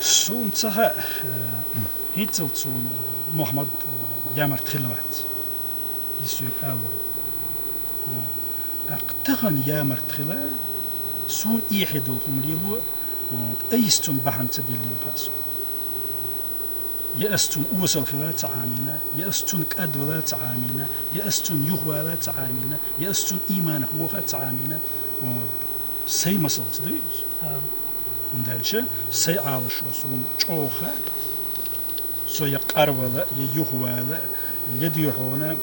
سون تها هيتل سون محمد يامر تخلوات يسوع أول أقتغن يامر تخلا سون يحدوهم ليلو أيستون بحن تدلين قاسو يأستون أوصل خلات عامنا يأستون كأد ولا عامنا يأستون يهوى عامنا يأستون إيمان هو عامنا سي مسل تدريج وندالش سي عالش وسون شوخة سو يقربلا يهوى يديهونا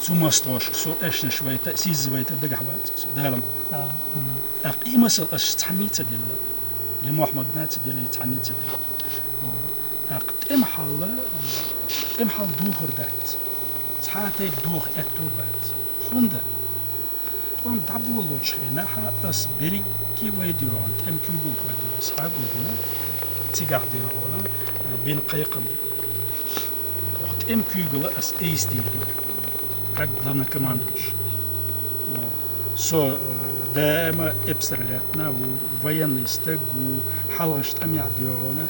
سو مستوش سو إيش شوية سيز شوية دقحبات دالم أقي مسل أش تحنيت تدل يا محمد نات تدل يتحنيت تدل أقتم حال دوخر دات سحاتي دوخ أتوبات خوندا قوم دعبوا لوجه ناحا أس بريكي ويديوان تم كيوغو ويديوان أصحابه هنا تيجع ديوان بين قيقم وقت أم كيوغو أس أيس ديوان كاك بلنا كمان كش سو دائما إبسرلاتنا ووين يستق وحلغشت أم يعديوان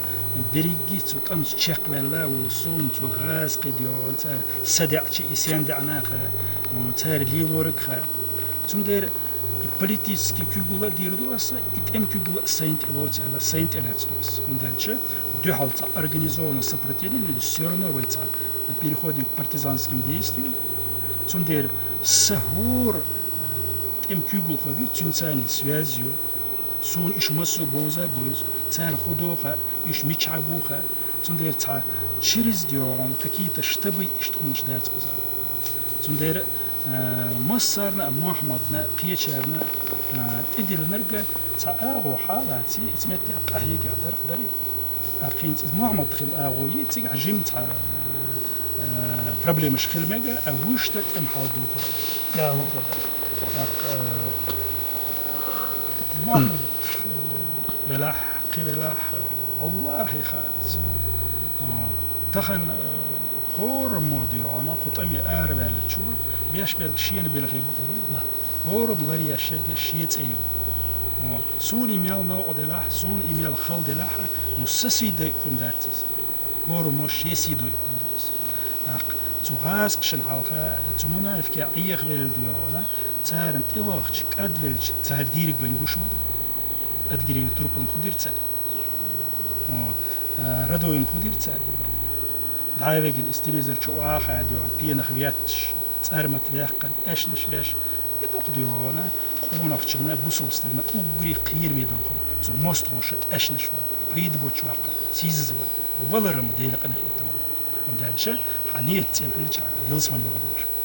بريجي تام تشيك ولا وصون تغاز قديون تار سدعتي إسيان دعناخ وتار ليورك تندير بوليتيسكي كيقولا ديردو أس إتم كيقولا ساينت إلوت على ساينت إلاتوس وندالش دو حالتا организованно сопротивление сёрно войца переходит к партизанским действиям تندير سهور إتم كيقول خبي تنساني связью سون إيش مسو بوزا بوز تار خدوخا إيش ميتشعبوخا تندير تا تشيرز ديوغون какие-то штабы إيش تخمش دات قزا تندير مصرنا محمدنا قيشارنا تدير نرجع تا أغو حالاتي تمتع قهي قادر قدري أقين محمد خل أغوي تيجي عجيم تا проблемы شخل مجا أوشتك أم حال دوخا نعم محمد بلاح قبلاح والله خالص تخن هور موديونا قطمي أربع شو بيش بالشين بالغيب هور بلاري أشياء شيء أيوه سون إيميل نوع دلاح سون إيميل خال دلاح مسسيد كنداتس هور مش يسيد كنداتس تغاز قشن حلقة تمنا في كأيخ بالديونا تارن تواخش كأدلج تار ديرك بنقوش مد أدقري تربون خديرتا ردوين خديرتا دعاوين استريزر شو آخر ديوان بينا خوياتش تار متلاقد أشنش ليش يدوق ديوانا قونا خشنا بوسوستنا أجري قير ميدانكم زو مستوش أشنش بيد بوش واقع سيزبا ولرم ديلق أنا خيتهم ودالشة حنيت يعني حنيت يلصمني وغنور